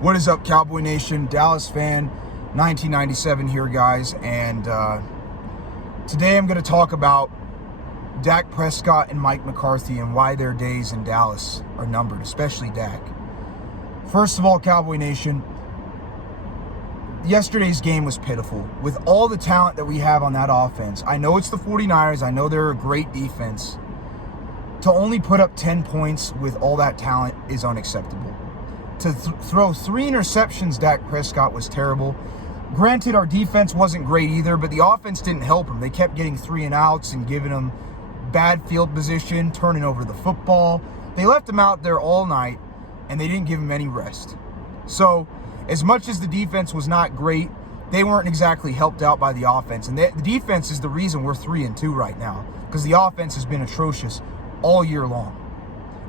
What is up, Cowboy Nation? Dallas fan, 1997 here, guys. And today I'm going to talk about Dak Prescott and Mike McCarthy and why their days in Dallas are numbered, especially Dak. First of all, Cowboy Nation, yesterday's game was pitiful. With all the talent that we have on that offense, I know it's the 49ers. I know they're a great defense. To only put up 10 points with all that talent is unacceptable. To throw 3 interceptions, Dak Prescott was terrible. Granted, our defense wasn't great either, but the offense didn't help him. They kept getting 3 and outs and giving him bad field position, turning over the football. They left him out there all night, and they didn't give him any rest. So, as much as the defense was not great, they weren't exactly helped out by the offense. And the defense is the reason we're 3-2 right now, because the offense has been atrocious all year long.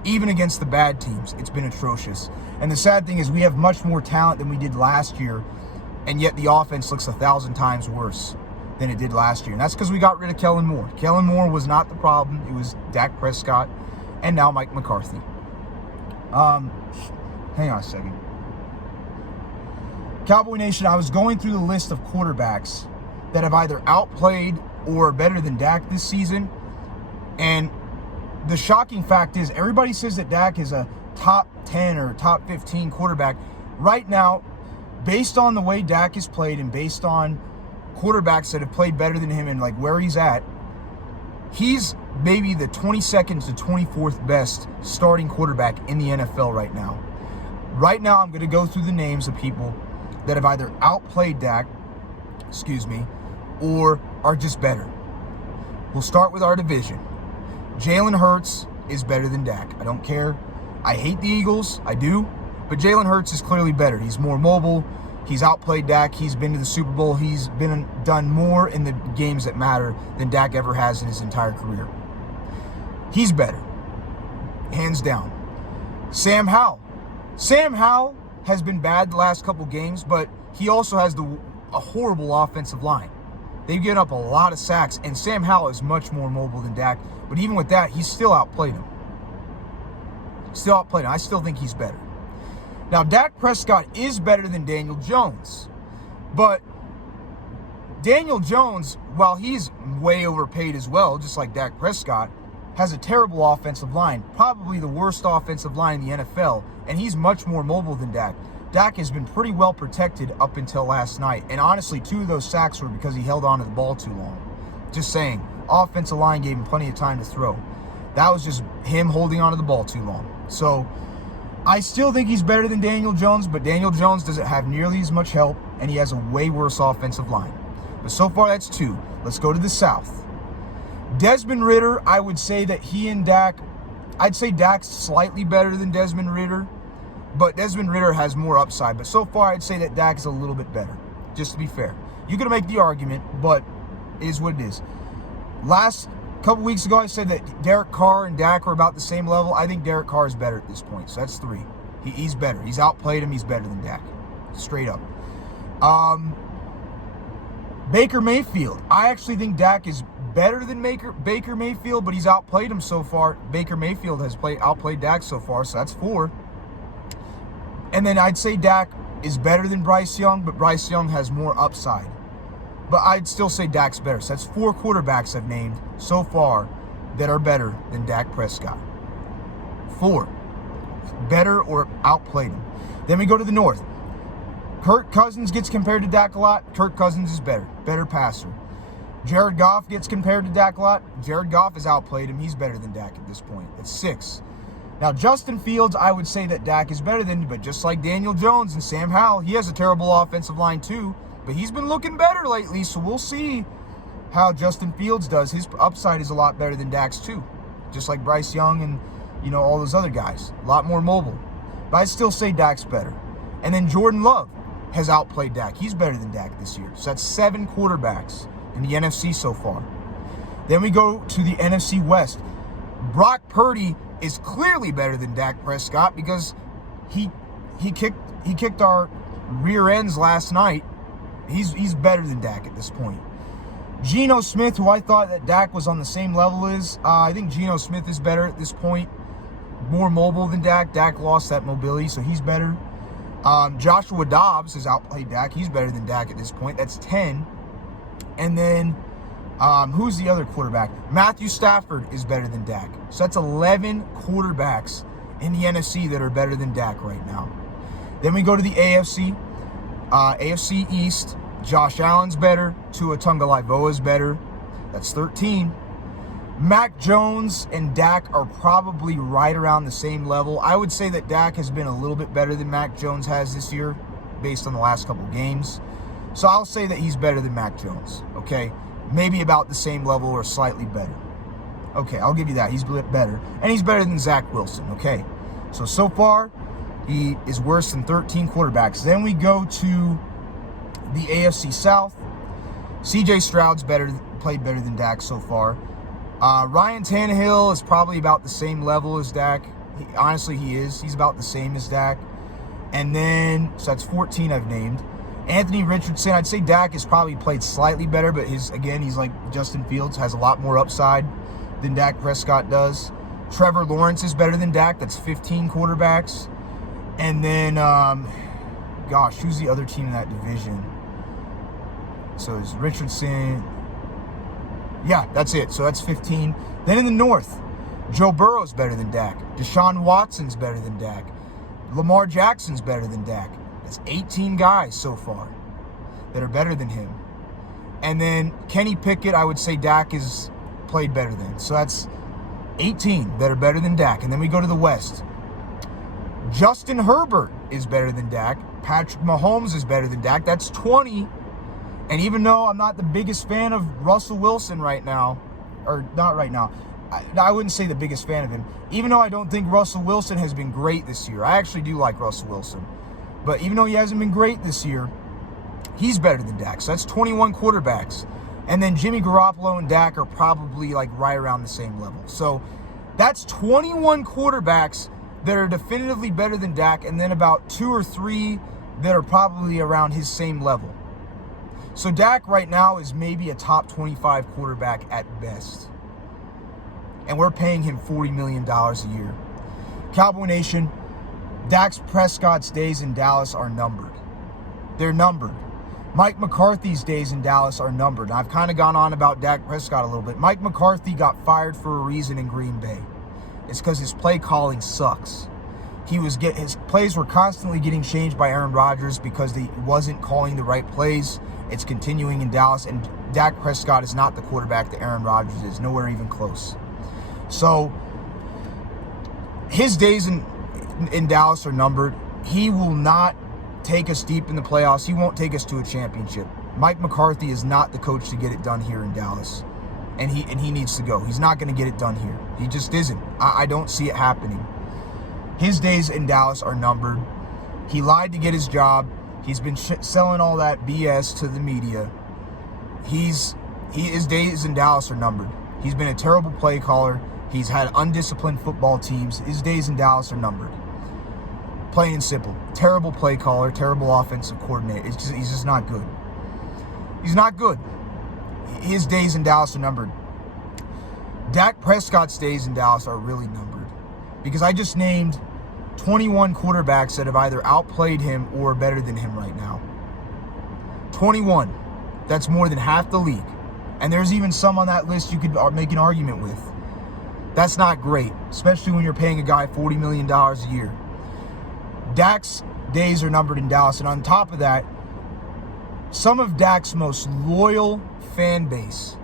Even against the bad teams, it's been atrocious. And the sad thing is we have much more talent than we did last year, and yet the offense looks 1,000 times worse than it did last year. And that's because we got rid of Kellen Moore. Kellen Moore was not the problem. It was Dak Prescott and now Mike McCarthy. Hang on a second. Cowboy Nation, I was going through the list of quarterbacks that have either outplayed or are better than Dak this season, and the shocking fact is everybody says that Dak is a top 10 or top 15 quarterback. Right now, based on the way Dak has played and based on quarterbacks that have played better than him and like where he's at, he's maybe the 22nd to 24th best starting quarterback in the NFL right now. Right now, I'm going to go through the names of people that have either outplayed Dak, or are just better. We'll start with our division. Jalen Hurts is better than Dak. I don't care. I hate the Eagles. I do. But Jalen Hurts is clearly better. He's more mobile. He's outplayed Dak. He's been to the Super Bowl. He's done more in the games that matter than Dak ever has in his entire career. He's better. Hands down. Sam Howell. Sam Howell has been bad the last couple games, but he also has a horrible offensive line. They've given up a lot of sacks, and Sam Howell is much more mobile than Dak. But even with that, he's still outplayed him. I still think he's better. Now, Dak Prescott is better than Daniel Jones. But Daniel Jones, while he's way overpaid as well, just like Dak Prescott, has a terrible offensive line. Probably the worst offensive line in the NFL. And he's much more mobile than Dak. Dak has been pretty well protected up until last night. And honestly, 2 of those sacks were because he held on to the ball too long. Just saying. Offensive line gave him plenty of time to throw. That was just him holding on to the ball too long. So, I still think he's better than Daniel Jones, but Daniel Jones doesn't have nearly as much help, and he has a way worse offensive line. But so far, that's 2. Let's go to the South. Desmond Ridder, I would say that he and Dak, I'd say Dak's slightly better than Desmond Ridder, but Desmond Ridder has more upside. But so far, I'd say that Dak is a little bit better, just to be fair. You could make the argument, but it is what it is. Last couple weeks ago, I said that Derek Carr and Dak were about the same level. I think Derek Carr is better at this point, so that's 3. He's better. He's outplayed him. He's better than Dak, straight up. Baker Mayfield. I actually think Dak is better than Baker Mayfield, but he's outplayed him so far. Baker Mayfield has outplayed Dak so far, so that's 4. And then I'd say Dak is better than Bryce Young, but Bryce Young has more upside. But I'd still say Dak's better. So that's 4 quarterbacks I've named so far that are better than Dak Prescott. 4. Better or outplayed him. Then we go to the North. Kirk Cousins gets compared to Dak a lot. Kirk Cousins is better. Better passer. Jared Goff gets compared to Dak a lot. Jared Goff has outplayed him. He's better than Dak at this point. That's 6. Now, Justin Fields, I would say that Dak is better than, but just like Daniel Jones and Sam Howell, he has a terrible offensive line too. But he's been looking better lately, so we'll see how Justin Fields does. His upside is a lot better than Dak's too, just like Bryce Young and all those other guys. A lot more mobile. But I'd still say Dak's better. And then Jordan Love has outplayed Dak. He's better than Dak this year. So that's 7 quarterbacks in the NFC so far. Then we go to the NFC West. Brock Purdy is clearly better than Dak Prescott because he kicked our rear ends last night. He's better than Dak at this point. Geno Smith, who I thought that Dak was on the same level as, I think Geno Smith is better at this point. More mobile than Dak. Dak lost that mobility, so he's better. Joshua Dobbs has outplayed Dak. He's better than Dak at this point. That's 10. And then who's the other quarterback? Matthew Stafford is better than Dak. So that's 11 quarterbacks in the NFC that are better than Dak right now. Then we go to the AFC. AFC East, Josh Allen's better. Tua Tagovailoa is better. That's 13. Mac Jones and Dak are probably right around the same level. I would say that Dak has been a little bit better than Mac Jones has this year based on the last couple games. So I'll say that he's better than Mac Jones, okay? Maybe about the same level or slightly better. Okay, I'll give you that. He's better. And he's better than Zach Wilson, okay? So far, he is worse than 13 quarterbacks. Then we go to the AFC South. CJ Stroud's played better than Dak so far. Ryan Tannehill is probably about the same level as Dak. Honestly, he is. He's about the same as Dak. And then, so that's 14 I've named. Anthony Richardson, I'd say Dak has probably played slightly better, but he's like Justin Fields, has a lot more upside than Dak Prescott does. Trevor Lawrence is better than Dak. That's 15 quarterbacks. And then, who's the other team in that division? So it's Richardson. Yeah, that's it. So that's 15. Then in the North, Joe Burrow's better than Dak. Deshaun Watson's better than Dak. Lamar Jackson's better than Dak. That's 18 guys so far that are better than him. And then Kenny Pickett, I would say Dak is played better than. So that's 18 that are better than Dak. And then we go to the West. Justin Herbert is better than Dak. Patrick Mahomes is better than Dak. That's 20. And even though I'm not the biggest fan of Russell Wilson right now, or not right now, I wouldn't say the biggest fan of him. Even though I don't think Russell Wilson has been great this year. I actually do like Russell Wilson. But even though he hasn't been great this year, he's better than Dak. So that's 21 quarterbacks. And then Jimmy Garoppolo and Dak are probably like right around the same level. So that's 21 quarterbacks that are definitively better than Dak, and then about 2 or 3 that are probably around his same level. So Dak right now is maybe a top 25 quarterback at best. And we're paying him $40 million a year. Cowboy Nation, Dak Prescott's days in Dallas are numbered. They're numbered. Mike McCarthy's days in Dallas are numbered. I've kind of gone on about Dak Prescott a little bit. Mike McCarthy got fired for a reason in Green Bay. It's because his play calling sucks. His plays were constantly getting changed by Aaron Rodgers because he wasn't calling the right plays. It's continuing in Dallas, and Dak Prescott is not the quarterback that Aaron Rodgers is, nowhere even close. So his days in Dallas are numbered. He will not take us deep in the playoffs. He won't take us to a championship. Mike McCarthy is not the coach to get it done here in Dallas, and he needs to go. He's not going to get it done here. He just isn't. I don't see it happening. His days in Dallas are numbered. He lied to get his job. He's been selling all that BS to the media. His days in Dallas are numbered. He's been a terrible play caller. He's had undisciplined football teams. His days in Dallas are numbered. Plain and simple. Terrible play caller, terrible offensive coordinator. He's just not good. He's not good. His days in Dallas are numbered. Dak Prescott's days in Dallas are really numbered, because I just named 21 quarterbacks that have either outplayed him or better than him right now. 21. That's more than half the league. And there's even some on that list you could make an argument with. That's not great, especially when you're paying a guy $40 million a year. Dak's days are numbered in Dallas. And on top of that, some of Dak's most loyal fan base,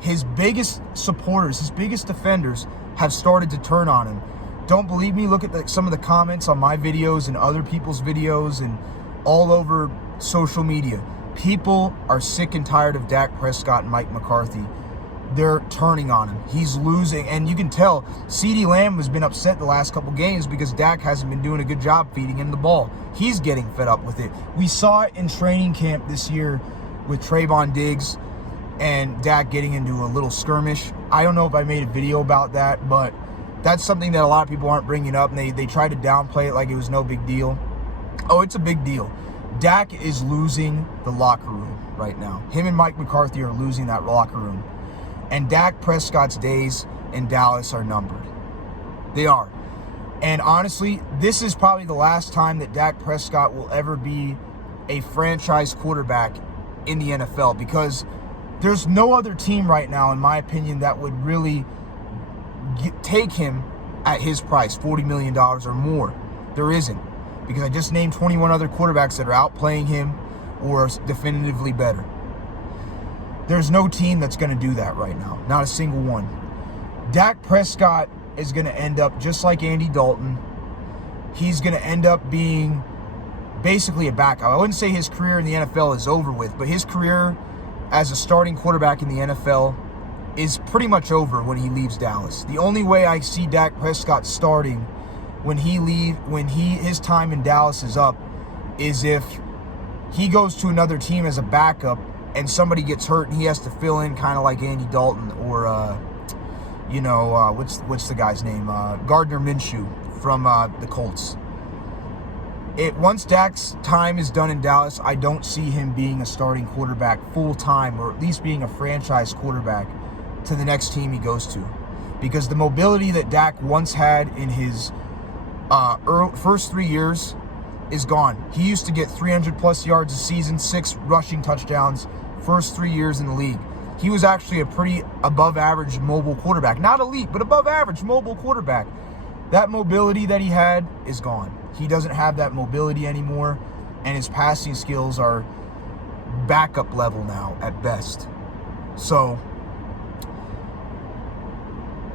his biggest supporters, his biggest defenders, have started to turn on him. Don't believe me? Look at some of the comments on my videos and other people's videos and all over social media. People are sick and tired of Dak Prescott and Mike McCarthy. They're turning on him. He's losing, and you can tell CeeDee Lamb has been upset the last couple games because Dak hasn't been doing a good job feeding him the ball. He's getting fed up with it. We saw it in training camp this year with Trayvon Diggs and Dak getting into a little skirmish. I don't know if I made a video about that, but that's something that a lot of people aren't bringing up, and they try to downplay it like it was no big deal. Oh, it's a big deal. Dak is losing the locker room right now. Him and Mike McCarthy are losing that locker room. And Dak Prescott's days in Dallas are numbered. They are. And honestly, this is probably the last time that Dak Prescott will ever be a franchise quarterback in the NFL, because there's no other team right now, in my opinion, that would really take him at his price, $40 million or more. There isn't, because I just named 21 other quarterbacks that are outplaying him or definitively better. There's no team that's going to do that right now. Not a single one. Dak Prescott is going to end up just like Andy Dalton. He's going to end up being basically a backup. I wouldn't say his career in the NFL is over with, but his career as a starting quarterback in the NFL is pretty much over when he leaves Dallas. The only way I see Dak Prescott starting when his time in Dallas is up is if he goes to another team as a backup and somebody gets hurt and he has to fill in, kind of like Andy Dalton or what's the guy's name? Gardner Minshew from the Colts. Once Dak's time is done in Dallas, I don't see him being a starting quarterback full time, or at least being a franchise quarterback to the next team he goes to, because the mobility that Dak once had in his first 3 years is gone. He used to get 300 plus yards a season, 6 rushing touchdowns first 3 years in the league. He was actually a pretty above average mobile quarterback. Not elite, but above average mobile quarterback. That mobility that he had is gone. He doesn't have that mobility anymore, and his passing skills are backup level now at best. So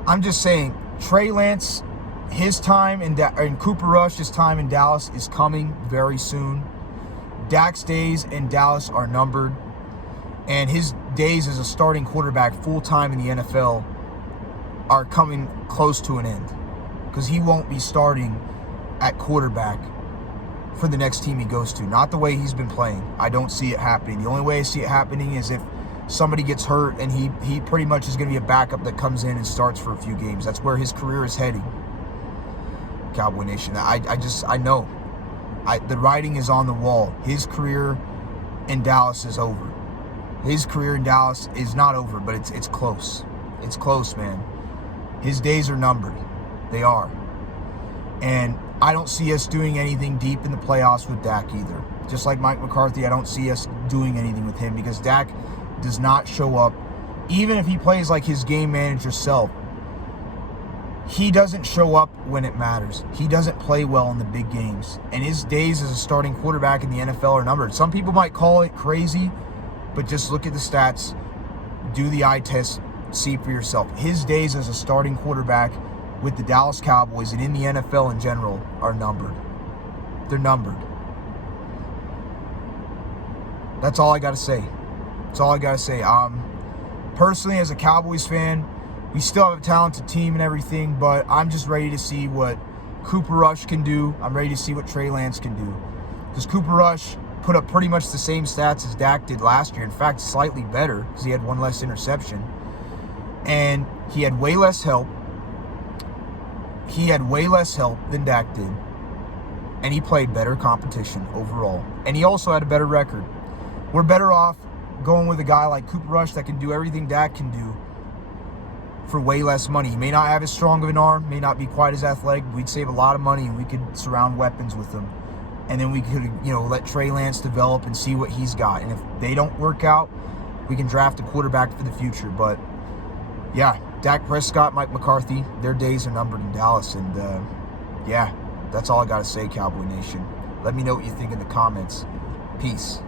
I'm just saying, Trey Lance, his time and Cooper Rush, his time in Dallas is coming very soon. Dak's days in Dallas are numbered, and his days as a starting quarterback full-time in the NFL are coming close to an end, because he won't be starting at quarterback for the next team he goes to. Not the way he's been playing. I don't see it happening. The only way I see it happening is if somebody gets hurt and he pretty much is going to be a backup that comes in and starts for a few games. That's where his career is heading. Cowboy Nation. I know. The writing is on the wall. His career in Dallas is over. His career in Dallas is not over, but it's close. It's close, man. His days are numbered. They are. And I don't see us doing anything deep in the playoffs with Dak either. Just like Mike McCarthy, I don't see us doing anything with him, because Dak does not show up. Even if he plays like his game manager self, he doesn't show up when it matters. He doesn't play well in the big games. And his days as a starting quarterback in the NFL are numbered. Some people might call it crazy, but just look at the stats, do the eye test, see for yourself. His days as a starting quarterback with the Dallas Cowboys and in the NFL in general are numbered. They're numbered. That's all I got to say. That's all I got to say. Personally, as a Cowboys fan, we still have a talented team and everything, but I'm just ready to see what Cooper Rush can do. I'm ready to see what Trey Lance can do. Because Cooper Rush put up pretty much the same stats as Dak did last year. In fact, slightly better, because he had one less interception. And he had way less help. He had way less help than Dak did. And he played better competition overall. And he also had a better record. We're better off going with a guy like Cooper Rush that can do everything Dak can do for way less money. He may not have as strong of an arm, may not be quite as athletic. We'd save a lot of money, and we could surround weapons with him. And then we could, let Trey Lance develop and see what he's got. And if they don't work out, we can draft a quarterback for the future. But yeah, Dak Prescott, Mike McCarthy, their days are numbered in Dallas. And yeah, that's all I got to say, Cowboy Nation. Let me know what you think in the comments. Peace.